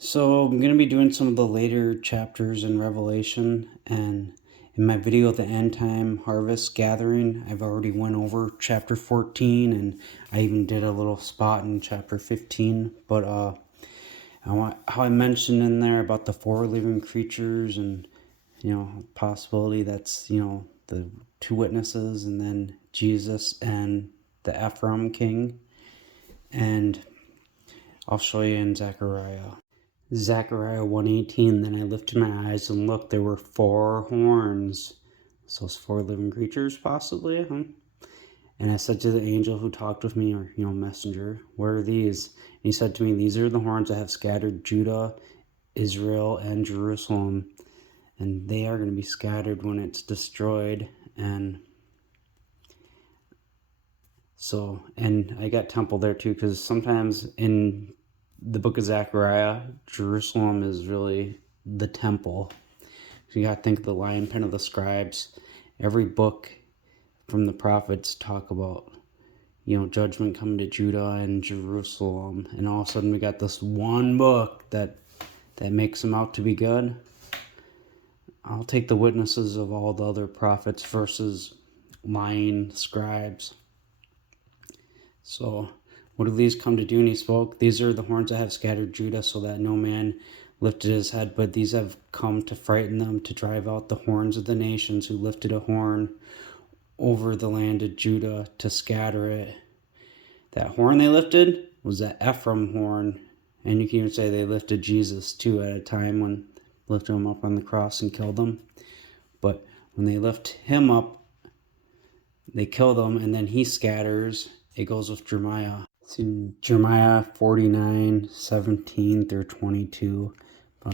So I'm going to be doing some of the later chapters in Revelation, and in my video, The End Time Harvest Gathering, I've already went over chapter 14, and I even did a little spot in chapter 15. But how I mentioned in there about the four living creatures, and possibility that's the two witnesses, and then Jesus and the Ephraim king, and I'll show you in Zechariah 1:18. Then I lifted my eyes and looked, there were four horns. So it's four living creatures, possibly. And I said to the angel who talked with me, or messenger, what are these? And he said to me, these are the horns that have scattered Judah, Israel, and Jerusalem. And they are going to be scattered when it's destroyed. And I got temple there too, because sometimes in the book of Zechariah, Jerusalem is really the temple. So you got to think of the lion pen of the scribes. Every book from the prophets talk about, judgment coming to Judah and Jerusalem. And all of a sudden we got this one book that makes them out to be good. I'll take the witnesses of all the other prophets versus lying scribes. So what do these come to do? And he spoke, these are the horns that have scattered Judah, so that no man lifted his head, but these have come to frighten them, to drive out the horns of the nations who lifted a horn over the land of Judah, to scatter it. That horn they lifted was that Ephraim horn. And you can even say they lifted Jesus too at a time when lifted him up on the cross and killed him. But when they lift him up, they kill them, and then he scatters. It goes with Jeremiah. It's in Jeremiah 49:17 through 22.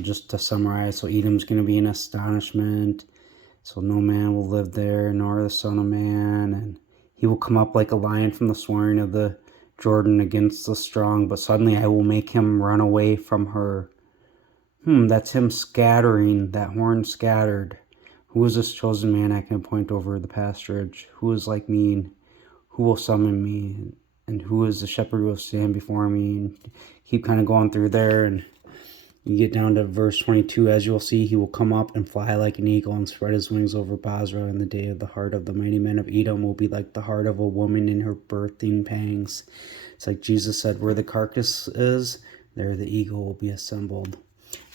Just to summarize, so Edom's going to be in astonishment. So no man will live there, nor the son of man. And he will come up like a lion from the swelling of the Jordan against the strong. But suddenly I will make him run away from her. That's him scattering, that horn scattered. Who is this chosen man I can appoint over the pasturage? Who is like me, and who will summon me? And who is the shepherd who will stand before me? And keep kind of going through there, and you get down to verse 22. As you will see, he will come up and fly like an eagle and spread his wings over Basra. In the day of the heart of the mighty men of Edom will be like the heart of a woman in her birthing pangs. It's like Jesus said, where the carcass is, there the eagle will be assembled.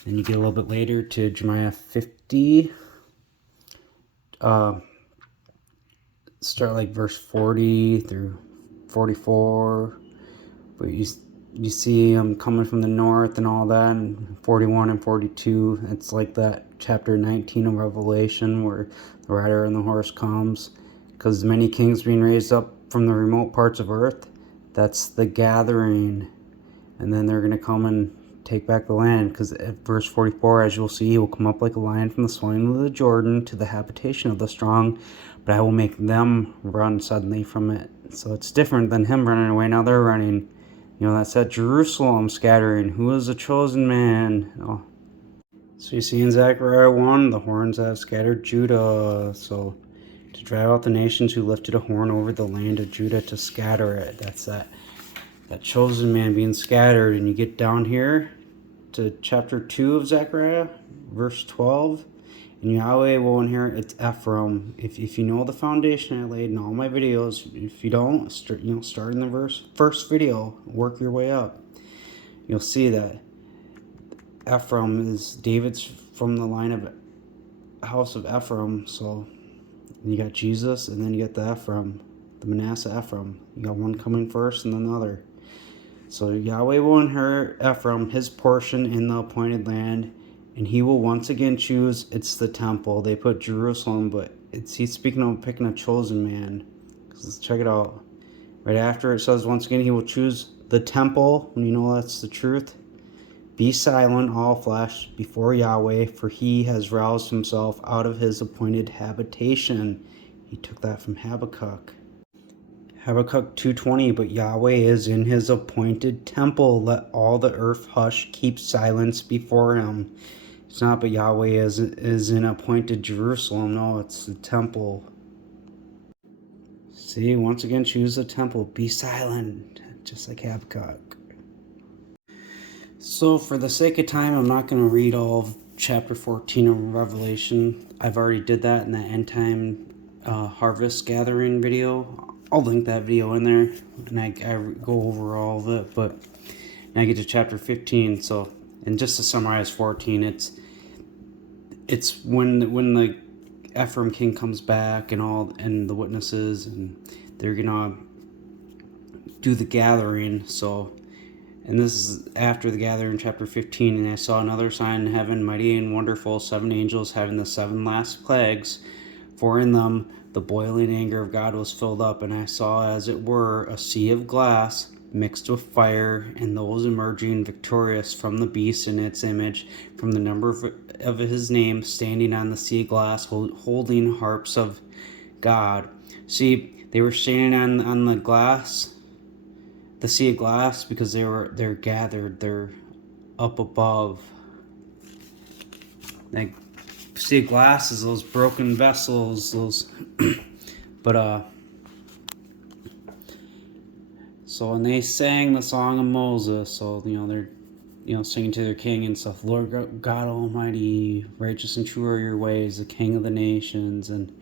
Then you get a little bit later to Jeremiah 50. Start like verse 40 through 44. But you see him coming from the north and all that, and 41 and 42. It's like that chapter 19 of Revelation where the rider on the horse comes, because many kings being raised up from the remote parts of earth. That's the gathering. And then they're going to come and take back the land, because at verse 44, as you'll see, he will come up like a lion from the swelling of the Jordan to the habitation of the strong, but I will make them run suddenly from it. So it's different than him running away. Now they're running. That's at Jerusalem scattering. Who is the chosen man? So you see in Zechariah 1, the horns have scattered Judah. So to drive out the nations who lifted a horn over the land of Judah, to scatter it. That's that chosen man being scattered. And you get down here to chapter 2 of Zechariah, verse 12. And Yahweh will inherit its Ephraim. If you know the foundation I laid in all my videos, if you don't, start in the first video, work your way up. You'll see that Ephraim is David's from the line of house of Ephraim. So you got Jesus, and then you got the Ephraim, the Manasseh Ephraim. You got one coming first, and then the other. So Yahweh will inherit Ephraim, his portion in the appointed land, and he will once again choose. It's the temple. They put Jerusalem, but he's speaking of picking a chosen man. Let's check it out. Right after it says, once again, he will choose the temple. And that's the truth. Be silent, all flesh, before Yahweh, for he has roused himself out of his appointed habitation. He took that from Habakkuk. Habakkuk 2:20, but Yahweh is in his appointed temple. Let all the earth hush, keep silence before him. It's not, but Yahweh is in appointed Jerusalem. No, it's the temple. See, once again, choose the temple. Be silent, just like Habakkuk. So, for the sake of time, I'm not going to read all of chapter 14 of Revelation. I've already did that in the end time harvest gathering video. I'll link that video in there, and I go over all of it. But now I get to chapter 15. So, and just to summarize 14, it's when the Ephraim king comes back and the witnesses, and they're gonna do the gathering. So, and this is after the gathering, chapter 15. And I saw another sign in heaven, mighty and wonderful, 7 angels having the 7 last plagues, for in them the boiling anger of God was filled up. And I saw, as it were, a sea of glass mixed with fire, and those emerging victorious from the beast in its image, from the number of his name, standing on the sea of glass, holding harps of God. See, they were standing on the glass, the sea of glass, because they're gathered, they're up above. Like, sea of glass is those broken vessels, those but so when they sang the song of Moses, so they're singing to their king and stuff. Lord God Almighty, righteous and true are your ways, the King of the nations. And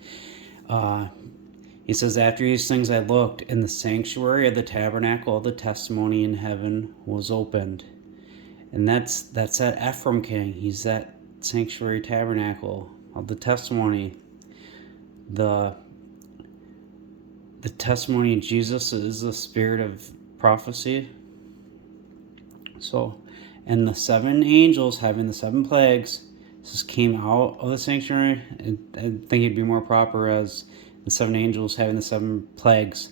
he says, after these things I looked, and the sanctuary of the tabernacle of the testimony in heaven was opened. And that's that Ephraim king. He's that sanctuary tabernacle of the testimony. The testimony of Jesus is the spirit of prophecy. So, and the 7 angels having the 7 plagues just came out of the sanctuary. I think it'd be more proper as the 7 angels having the 7 plagues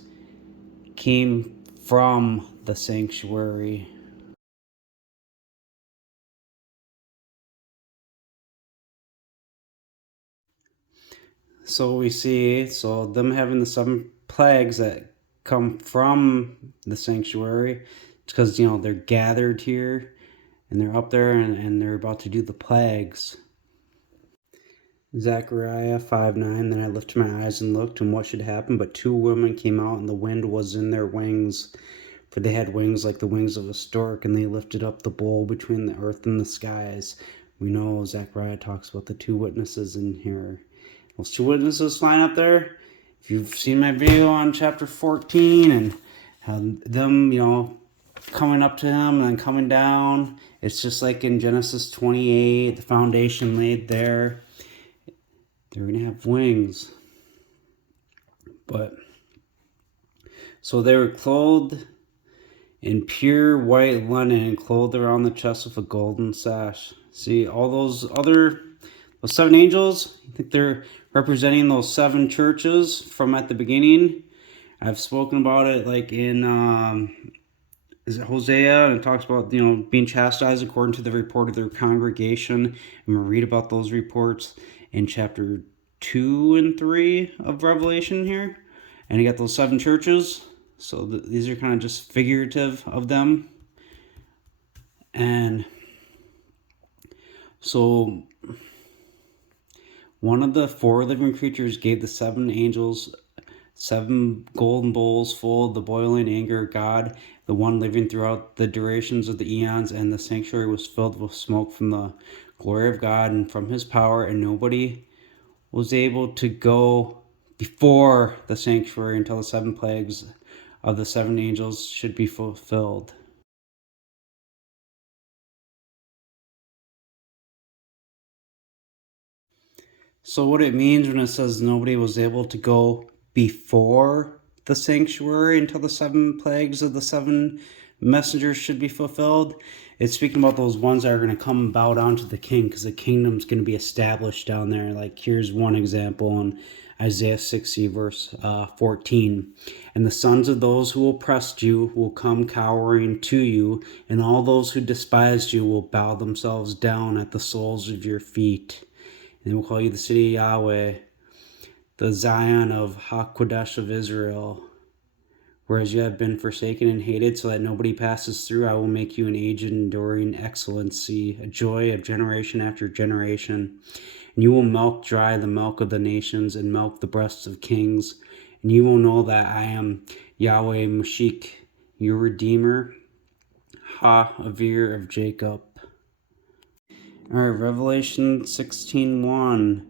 came from the sanctuary. So we see, so them having the 7 plagues that come from the sanctuary, it's because they're gathered here and they're up there and they're about to do the plagues. Zechariah 5:9. Then I lifted my eyes and looked, and what should happen? But 2 women came out, and the wind was in their wings, for they had wings like the wings of a stork, and they lifted up the bowl between the earth and the skies. We know Zechariah talks about the 2 witnesses in here. Those 2 witnesses flying up there. If you've seen my video on chapter 14 and how them, coming up to him and then coming down, it's just like in Genesis 28, the foundation laid there. They're going to have wings. But, so they were clothed in pure white linen and clothed around the chest with a golden sash. See, all those 7 angels, I think they're representing those 7 churches from at the beginning. I've spoken about it like in is it Hosea, and it talks about being chastised according to the report of their congregation, and we'll read about those reports in chapter 2 and 3 of Revelation here. And you got those 7 churches, so these are kind of just figurative of them. And so one of the 4 living creatures gave the 7 angels 7 golden bowls full of the boiling anger of God, the one living throughout the durations of the eons, and the sanctuary was filled with smoke from the glory of God and from his power, and nobody was able to go before the sanctuary until the 7 plagues of the 7 angels should be fulfilled. So what it means when it says nobody was able to go before the sanctuary until the 7 plagues of the 7 messengers should be fulfilled, it's speaking about those ones that are going to come and bow down to the king, because the kingdom's going to be established down there. Like, here's one example in Isaiah 60 verse 14. And the sons of those who oppressed you will come cowering to you, and all those who despised you will bow themselves down at the soles of your feet. And they will call you the city of Yahweh, the Zion of HaKodesh of Israel. Whereas you have been forsaken and hated, so that nobody passes through, I will make you an aged, enduring excellency, a joy of generation after generation. And you will milk dry the milk of the nations, and milk the breasts of kings. And you will know that I am Yahweh Mashik, your Redeemer. Ha-avir of Jacob. Alright, Revelation 16:1.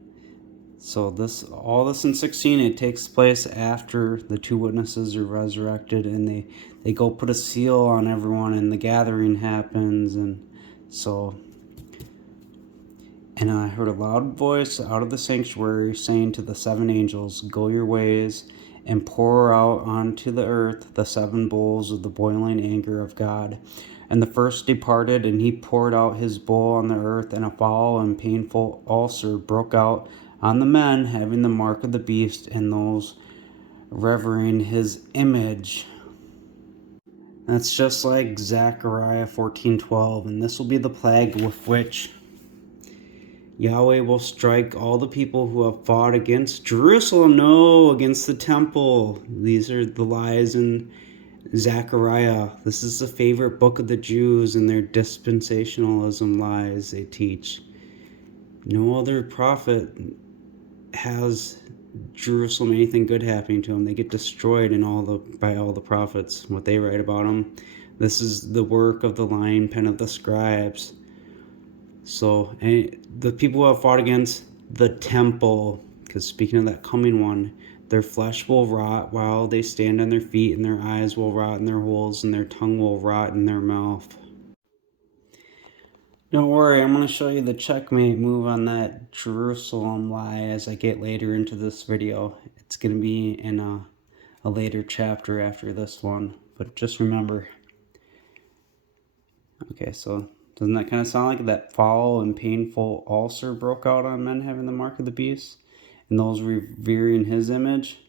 So all this in 16, it takes place after the two witnesses are resurrected, and they go put a seal on everyone, and the gathering happens. And I heard a loud voice out of the sanctuary saying to the seven angels, "Go your ways and pour out onto the earth the seven bowls of the boiling anger of God." And the first departed, and he poured out his bowl on the earth, and a foul and painful ulcer broke out on the men having the mark of the beast and those revering his image. That's just like Zechariah 14:12, and this will be the plague with which Yahweh will strike all the people who have fought against Jerusalem, no, against the temple. These are the lies in Zechariah. This is the favorite book of the Jews and their dispensationalism lies they teach. No other prophet has Jerusalem anything good happening to them. They get destroyed by all the prophets, what they write about them. This is the work of the lying pen of the scribes. So, and the people who have fought against the temple, because speaking of that coming one, their flesh will rot while they stand on their feet, and their eyes will rot in their holes, and their tongue will rot in their mouth. Don't worry, I'm going to show you the checkmate move on that Jerusalem lie as I get later into this video. It's going to be in a later chapter after this one, but just remember. Okay, so doesn't that kind of sound like that foul and painful ulcer broke out on men having the mark of the beast and those revering his image?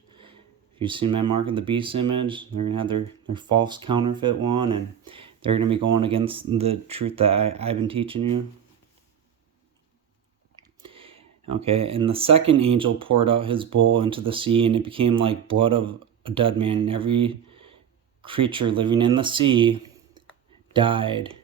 If you've seen my mark of the beast image, they're going to have their false counterfeit one, and they're going to be going against the truth that I've been teaching you. Okay, and the second angel poured out his bowl into the sea, and it became like blood of a dead man, and every creature living in the sea died.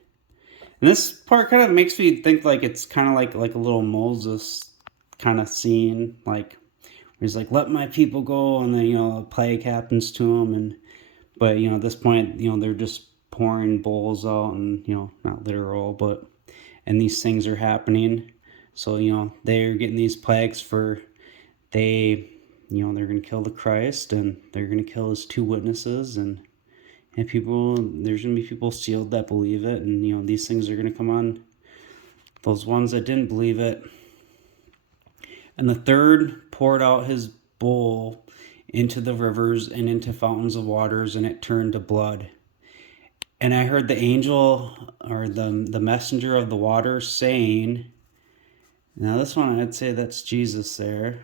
And this part kind of makes me think like it's kind of like a little Moses kind of scene, like where he's like, "Let my people go," and then a plague happens to him, but at this point they're just pouring bowls out, and not literal, but and these things are happening. So they're getting these plagues for they're going to kill the Christ, and they're going to kill his two witnesses, and people, there's going to be people sealed that believe it, and these things are going to come on those ones that didn't believe it. And the third poured out his bowl into the rivers and into fountains of waters, and it turned to blood. And I heard the angel, or the messenger of the waters, saying, now this one I'd say that's Jesus there,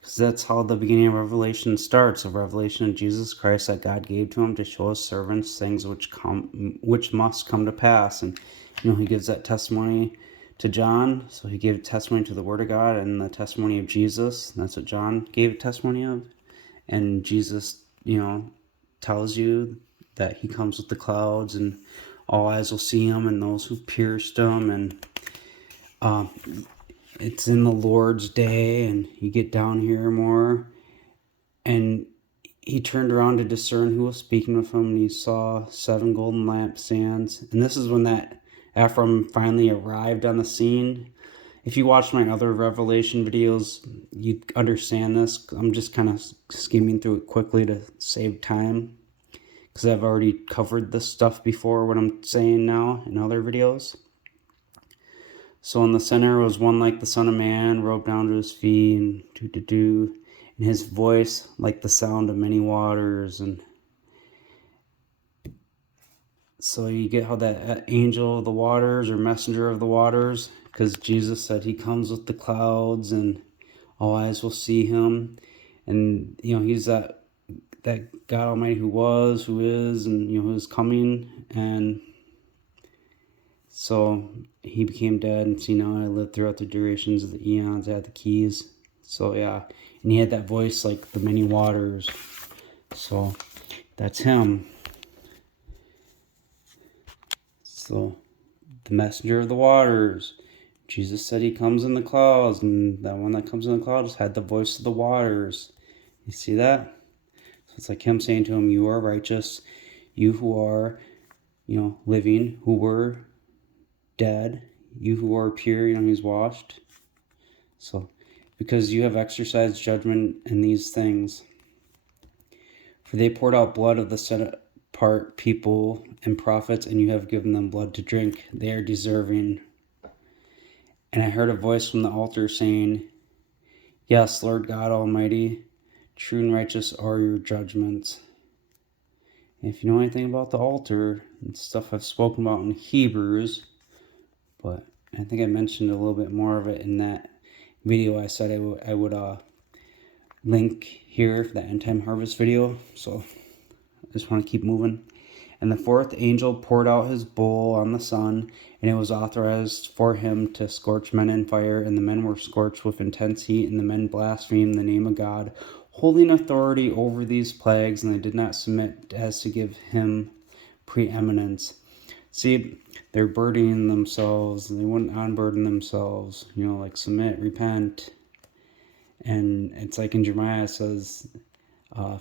because that's how the beginning of Revelation starts, a revelation of Jesus Christ that God gave to him to show his servants things which must come to pass. And he gives that testimony to John, so he gave testimony to the Word of God and the testimony of Jesus. That's what John gave testimony of. And Jesus, tells you that he comes with the clouds, and all eyes will see him, and those who pierced him, and it's in the Lord's day, and you get down here more. And he turned around to discern who was speaking with him, and he saw 7 golden lampstands. And this is when that Ephraim finally arrived on the scene. If you watch my other Revelation videos, you understand this. I'm just kind of skimming through it quickly to save time, because I've already covered this stuff before, what I'm saying now in other videos. So in the center was one like the Son of Man, robed down to his feet, and and his voice like the sound of many waters. And so you get how that angel of the waters, or messenger of the waters, because Jesus said he comes with the clouds, and all eyes will see him. And he's that God Almighty who was, who is, and who is coming. And so he became dead, and see, now I live throughout the durations of the eons. I had the keys. So yeah, and he had that voice like the many waters. So that's him. So the messenger of the waters. Jesus said he comes in the clouds, and that one that comes in the clouds had the voice of the waters. You see that? So it's like him saying to him, "You are righteous, you who are living, who were dead. You who are pure, he's washed. So, because you have exercised judgment in these things. For they poured out blood of the set apart people and prophets, and you have given them blood to drink. They are deserving. And I heard a voice from the altar saying, Yes, Lord God Almighty, true and righteous are your judgments. And if you know anything about the altar, and stuff I've spoken about in Hebrews, but I think I mentioned a little bit more of it in that video I said I would link here for the End Time Harvest video. So I just want to keep moving. And the fourth angel poured out his bowl on the sun, and it was authorized for him to scorch men in fire, and the men were scorched with intense heat, and the men blasphemed the name of God, holding authority over these plagues, and they did not submit as to give him preeminence. See, they're burdening themselves, and they wouldn't unburden themselves, like submit, repent. And it's like in Jeremiah, it says,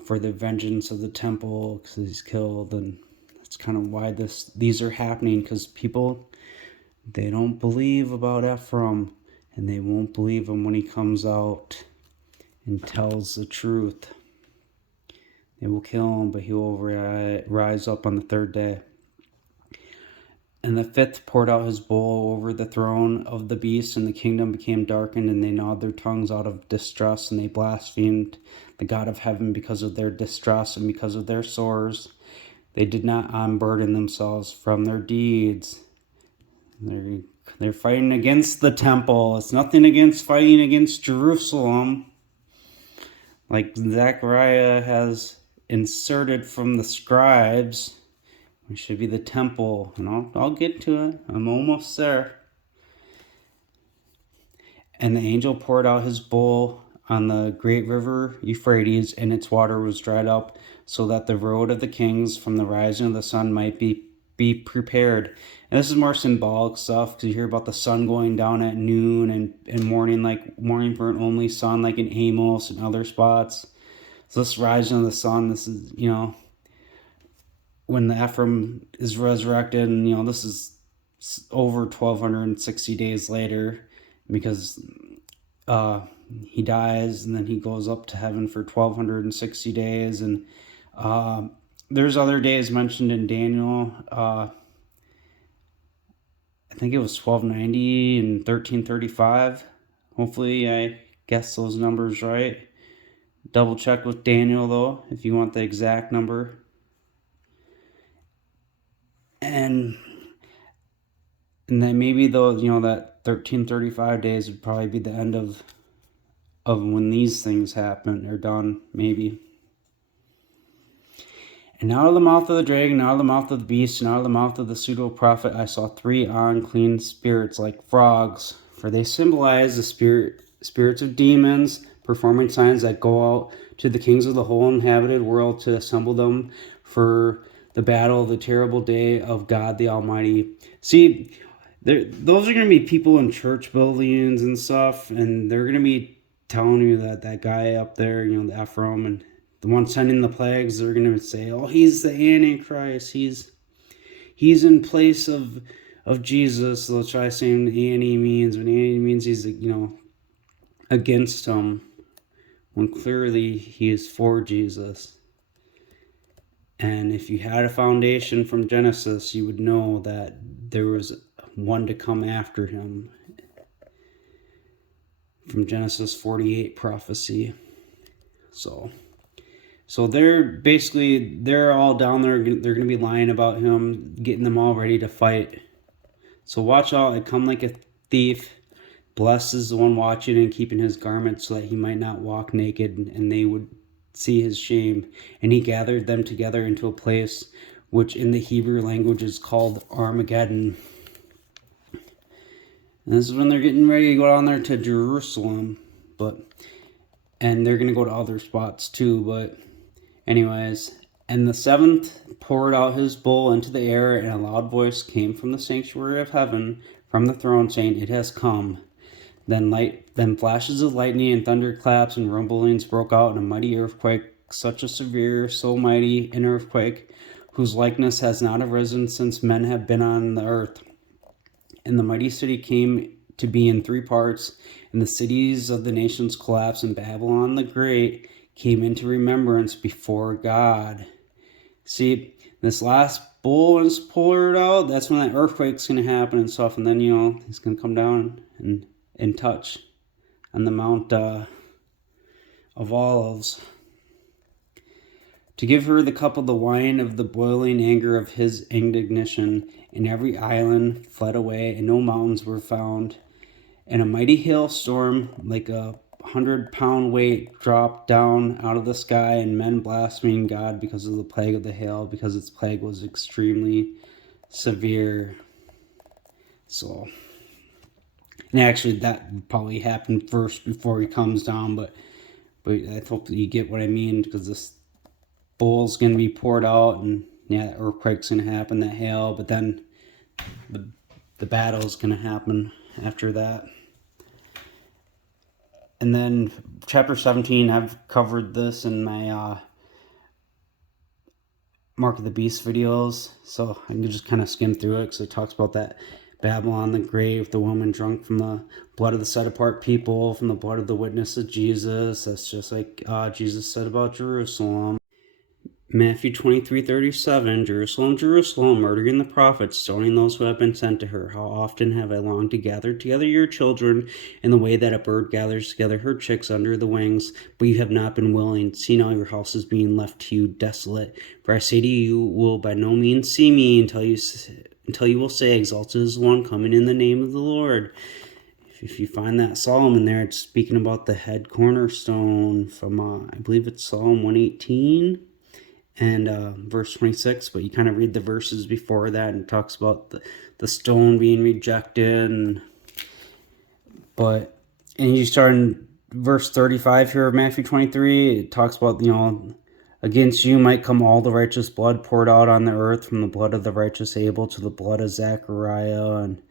for the vengeance of the temple, because he's killed. And that's kind of why these are happening, because people, they don't believe about Ephraim, and they won't believe him when he comes out and tells the truth. They will kill him, but he will rise up on the third day. And the fifth poured out his bowl over the throne of the beast, and the kingdom became darkened, and they gnawed their tongues out of distress, and they blasphemed the God of heaven because of their distress and because of their sores. They did not unburden themselves from their deeds. They're fighting against the temple. It's nothing against fighting against Jerusalem, like Zechariah has inserted from the scribes. It should be the temple, and I'll get to it. I'm almost there. And the angel poured out his bowl on the great river Euphrates, and its water was dried up, so that the road of the kings from the rising of the sun might be prepared. And this is more symbolic stuff, because you hear about the sun going down at noon and morning, like morning for an only sun, like in Amos and other spots. So this rising of the sun, this is, when the Ephraim is resurrected, and this is over 1260 days later, because he dies and then he goes up to heaven for 1260 days. And there's other days mentioned in Daniel. I think it was 1290 and 1335. Hopefully I guess those numbers right. Double check with Daniel though if you want the exact number. And then maybe though, that 1335 days would probably be the end of when these things happen or done, maybe. And out of the mouth of the dragon, out of the mouth of the beast, and out of the mouth of the pseudo-prophet, I saw 3 unclean spirits like frogs, for they symbolize the spirits of demons, performing signs that go out to the kings of the whole inhabited world to assemble them for the battle of the terrible day of God the Almighty. See, those are going to be people in church buildings and stuff, and they're going to be telling you that guy up there, the Ephraim, and the one sending the plagues, they're going to say, oh, he's the Antichrist. He's in place of Jesus. They'll try saying anti means, when anti means he's, against him, when clearly he is for Jesus. And if you had a foundation from Genesis, you would know that there was one to come after him. From Genesis 48 prophecy. So they're all down there. They're going to be lying about him, getting them all ready to fight. So watch out. I come like a thief. Blessed is the one watching and keeping his garment, so that he might not walk naked, and they would see his shame. And he gathered them together into a place which in the Hebrew language is called Armageddon. And this is when they're getting ready to go down there to Jerusalem. And they're going to go to other spots too. But anyways, and the seventh poured out his bowl into the air, and a loud voice came from the sanctuary of heaven, from the throne, saying, "It has come." Then flashes of lightning and thunderclaps and rumblings broke out, and a mighty earthquake, such a severe, so mighty an earthquake, whose likeness has not arisen since men have been on the earth. And the mighty city came to be in 3 parts, and the cities of the nations collapsed, and Babylon the Great came into remembrance before God. See, this last bowl is poured out, that's when that earthquake's going to happen and stuff, and then, he's going to come down and touch on the Mount of Olives, to give her the cup of the wine of the boiling anger of his indignation. And every island fled away, and no mountains were found. And a mighty hailstorm, like a 100-pound weight, dropped down out of the sky, and men blaspheming God because of the plague of the hail, because its plague was extremely severe. So, and actually that probably happened first before he comes down, but I hope that you get what I mean, because this bowl's going to be poured out, and that earthquake's going to happen, that hail, but then the battle's going to happen after that. And then chapter 17, I've covered this in my Mark of the Beast videos, so I can just kind of skim through it, because it talks about that Babylon the Great, the woman drunk from the blood of the set apart people, from the blood of the witness of Jesus. That's just like Jesus said about Jerusalem. Matthew 23:37, Jerusalem, Jerusalem, murdering the prophets, stoning those who have been sent to her. How often have I longed to gather together your children in the way that a bird gathers together her chicks under the wings, but you have not been willing. See now your house is being left to you desolate. For I say to you, you will by no means see me until you will say, exalted is the one coming in the name of the Lord. If you find that Solomon there, it's speaking about the head cornerstone from, I believe it's Psalm 118. And verse 26, but you kind of read the verses before that, and it talks about the stone being rejected, and you start in verse 35 here of Matthew 23. It talks about, against you might come all the righteous blood poured out on the earth, from the blood of the righteous Abel to the blood of Zechariah, and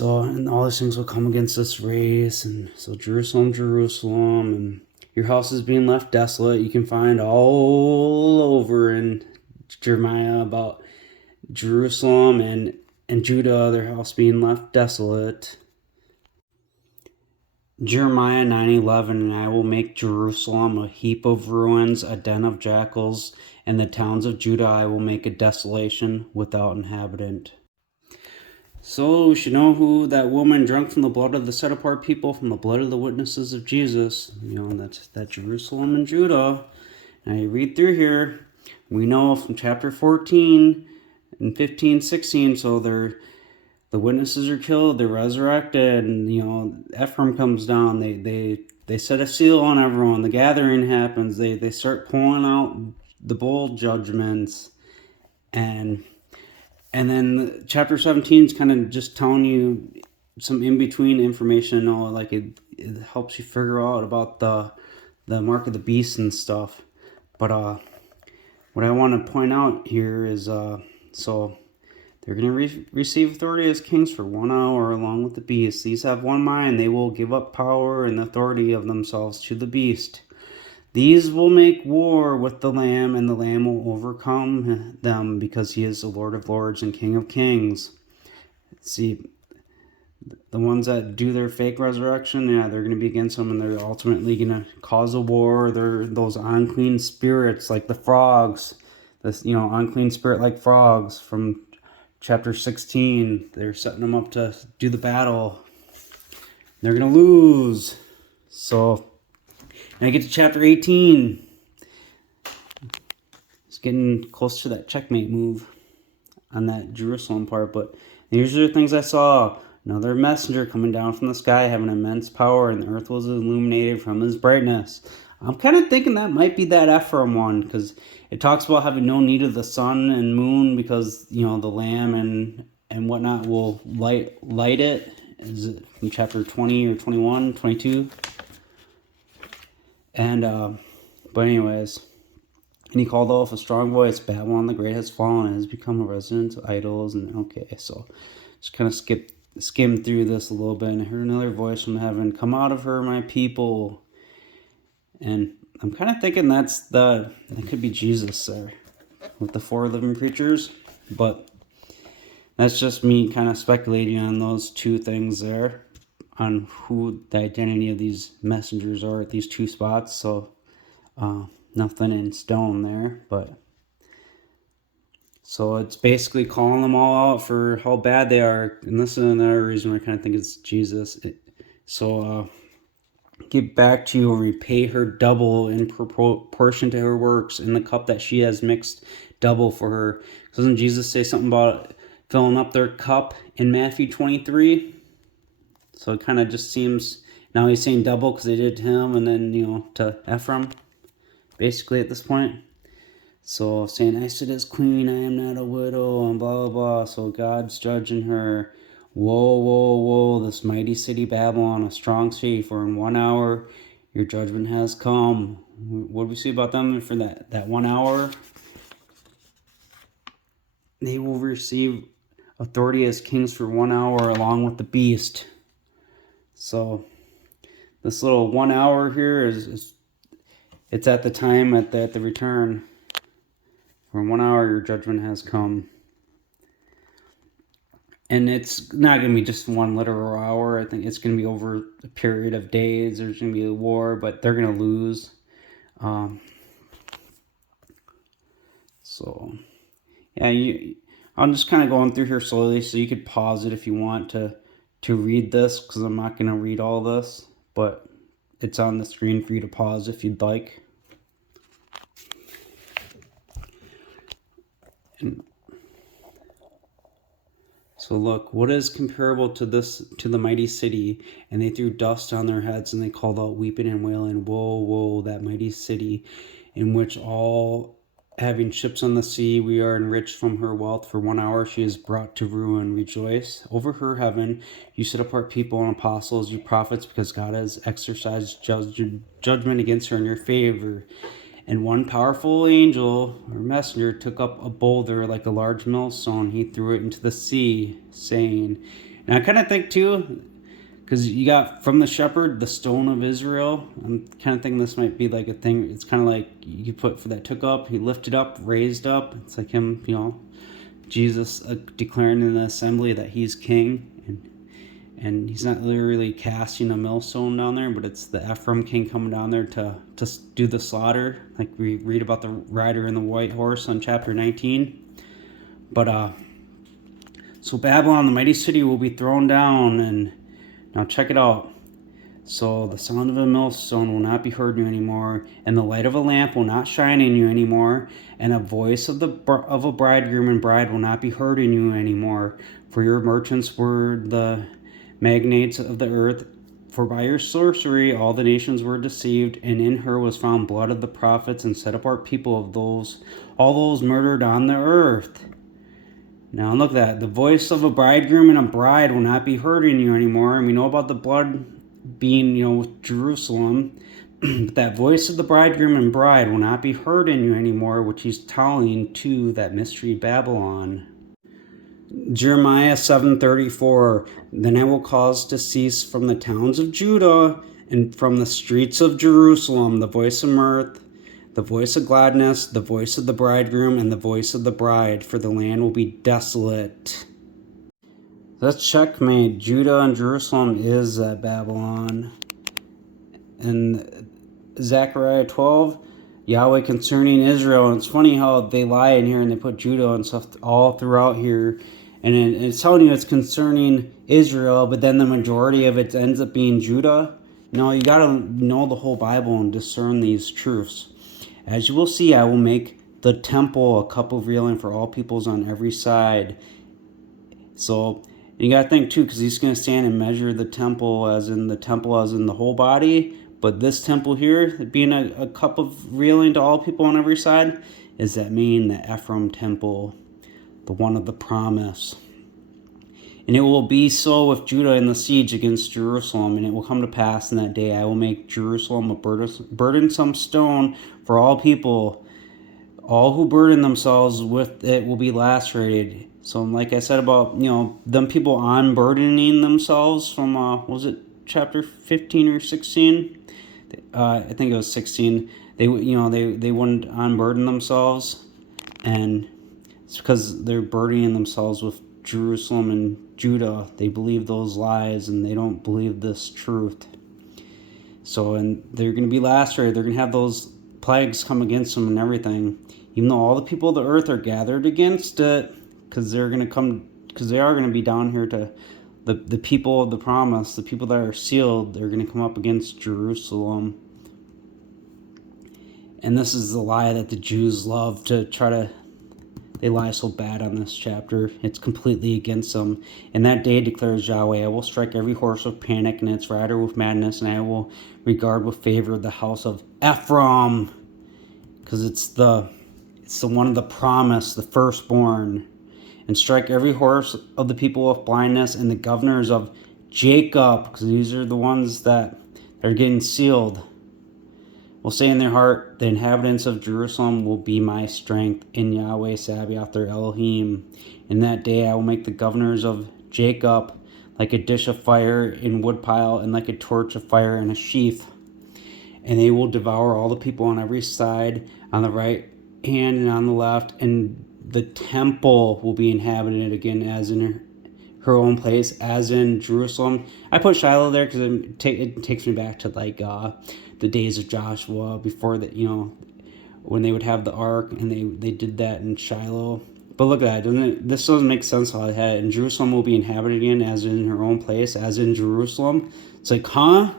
all these things will come against this race. And so Jerusalem, Jerusalem, and your house is being left desolate. You can find all over in Jeremiah about Jerusalem and Judah, their house being left desolate. Jeremiah 9:11, and I will make Jerusalem a heap of ruins, a den of jackals, and the towns of Judah I will make a desolation without inhabitant. So we should know who that woman drunk from the blood of the set apart people, from the blood of the witnesses of Jesus. That's that Jerusalem and Judah. Now you read through here, we know from chapter 14 and 15, 16, so the witnesses are killed, they're resurrected, and Ephraim comes down, they set a seal on everyone, the gathering happens, they start pulling out the bowl judgments, and then chapter 17 is kind of just telling you some in-between information, like it helps you figure out about the mark of the beast and stuff. But what I want to point out here is, so they're going to receive authority as kings for 1 hour along with the beast. These have one mind. They will give up power and authority of themselves to the beast. These will make war with the Lamb, and the Lamb will overcome them, because he is the Lord of lords and King of kings. See, the ones that do their fake resurrection, they're going to be against them, and they're ultimately going to cause a war. They're those unclean spirits, like the frogs, this unclean spirit like frogs from chapter 16. They're setting them up to do the battle. They're going to lose. So now I get to chapter 18. It's getting close to that checkmate move on that Jerusalem part. But these are the things I saw. Another messenger coming down from the sky, having immense power, and the earth was illuminated from his brightness. I'm kind of thinking that might be that Ephraim one, because it talks about having no need of the sun and moon, because the Lamb and whatnot will light it. Is it from chapter 20 or 21, 22? And but anyways, and he called out with a strong voice, Babylon the Great has fallen and has become a residence of idols. And okay, so just kind of skim through this a little bit, and I heard another voice from heaven, come out of her, my people. And I'm kind of thinking that could be Jesus there, with the 4 living creatures. But that's just me kind of speculating on those 2 things there, on who the identity of these messengers are at these 2 spots. So nothing in stone there, but so it's basically calling them all out for how bad they are. And this is another reason I kind of think it's Jesus. Give back to you and repay her double in proportion to her works, in the cup that she has mixed double for her. Doesn't Jesus say something about filling up their cup in Matthew 23? So it kind of just seems, now he's saying double because they did to him, and then, to Ephraim, basically at this point. So saying, I sit as queen, I am not a widow, and blah, blah, blah. So God's judging her. Woe, woe, woe, this mighty city Babylon, a strong city, for in 1 hour your judgment has come. What do we see about them for that 1 hour? They will receive authority as kings for 1 hour along with the beast. So this little 1 hour here is it's at the time at the return. For 1 hour your judgment has come. And it's not going to be just 1 literal hour. I think it's going to be over a period of days. There's going to be a war, but they're going to lose. So, yeah, I'm just kind of going through here slowly, so you could pause it if you want to read this, because I'm not going to read all this, but it's on the screen for you to pause if you'd like. So look, what is comparable to the mighty city? And they threw dust on their heads, and they called out weeping and wailing, woe, woe, that mighty city, in which all having ships on the sea, we are enriched from her wealth. For 1 hour she is brought to ruin. Rejoice over her, heaven, you set apart people and apostles, you prophets, because God has exercised judgment against her in your favor. And one powerful angel or messenger took up a boulder like a large millstone. He threw it into the sea, saying, and I kind of think too, because you got from the shepherd the stone of Israel. I'm kind of thinking this might be like a thing. It's kind of like you put for that took up, he lifted up, raised up. It's like him, Jesus declaring in the assembly that he's king. And he's not literally casting a millstone down there, but it's the Ephraim king coming down there to do the slaughter. Like we read about the rider in the white horse on chapter 19. But so Babylon, the mighty city, will be thrown down. And now check it out. So the sound of a millstone will not be heard in you anymore, and the light of a lamp will not shine in you anymore, and a voice of a bridegroom and bride will not be heard in you anymore. For your merchants were the magnates of the earth, for by your sorcery all the nations were deceived, and in her was found blood of the prophets and set apart people of all those murdered on the earth. Now look at that. The voice of a bridegroom and a bride will not be heard in you anymore. And we know about the blood being, with Jerusalem. But that voice of the bridegroom and bride will not be heard in you anymore, which he's telling to that mystery Babylon. Jeremiah 7:34, then I will cause to cease from the towns of Judah and from the streets of Jerusalem the voice of mirth, the voice of gladness, the voice of the bridegroom, and the voice of the bride, for the land will be desolate. That's checkmate. Judah and Jerusalem is Babylon. And Zechariah 12, Yahweh concerning Israel. And it's funny how they lie in here and they put Judah and stuff all throughout here. And it's telling you it's concerning Israel, but then the majority of it ends up being Judah. No, you got to know the whole Bible and discern these truths. As you will see, I will make the temple a cup of reeling for all peoples on every side. So you got to think too, because he's going to stand and measure the temple as in the whole body. But this temple here, being a cup of reeling to all people on every side, is that mean the Ephraim temple, the one of the promise. And it will be so with Judah in the siege against Jerusalem, and it will come to pass in that day, I will make Jerusalem a burdensome stone for all people. All who burden themselves with it will be lacerated. So like I said about, them people unburdening themselves from, was it chapter 15 or 16? I think it was 16. They wouldn't unburden themselves. And it's because they're burdening themselves with Jerusalem and Judah. They believe those lies and they don't believe this truth. So, and they're going to be lacerated. They're going to have those plagues come against them and everything. Even though all the people of the earth are gathered against it, because they're going to come, because they are going to be down here to the people of the promise, the people that are sealed, they're going to come up against Jerusalem. And this is the lie that the Jews love to try to, they lie so bad on this chapter. It's completely against them. In that day, declares Yahweh, I will strike every horse with panic and its rider with madness, and I will regard with favor the house of Ephraim, because it's the one of the promise, the firstborn, and strike every horse of the people with blindness and the governors of Jacob, because these are the ones that are getting sealed, will say in their heart, the inhabitants of Jerusalem will be my strength in Yahweh Sabaoth their Elohim. In that day I will make the governors of Jacob like a dish of fire in woodpile and like a torch of fire in a sheath. And they will devour all the people on every side, on the right hand and on the left, and the temple will be inhabited again as in her own place, as in Jerusalem. I put Shiloh there because it takes me back to like the days of Joshua, before that, when they would have the ark, and they did that in Shiloh. But look at that, this doesn't make sense how I had it. And Jerusalem will be inhabited again as in her own place, as in Jerusalem. It's like, huh?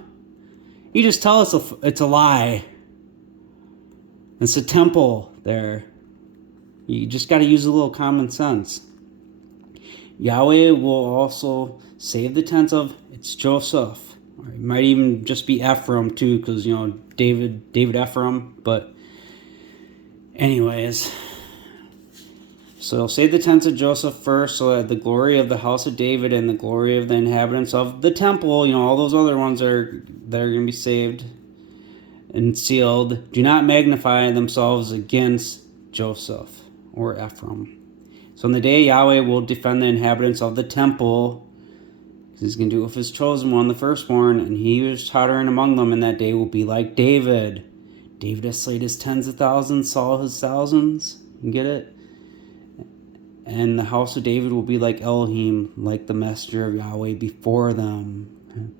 You just tell us it's a lie. It's a temple there. You just got to use a little common sense. Yahweh will also save the tents of, it's Joseph. Or it might even just be Ephraim too, because, David Ephraim. But anyways, so he'll save the tents of Joseph first, so that the glory of the house of David and the glory of the inhabitants of the temple, all those other ones that are going to be saved and sealed, do not magnify themselves against Joseph or Ephraim. So in the day Yahweh will defend the inhabitants of the temple, because he's going to do it with his chosen one, the firstborn, and he who is tottering among them in that day will be like David. David has slayed his tens of thousands, Saul his thousands. You get it? And the house of David will be like Elohim, like the messenger of Yahweh before them.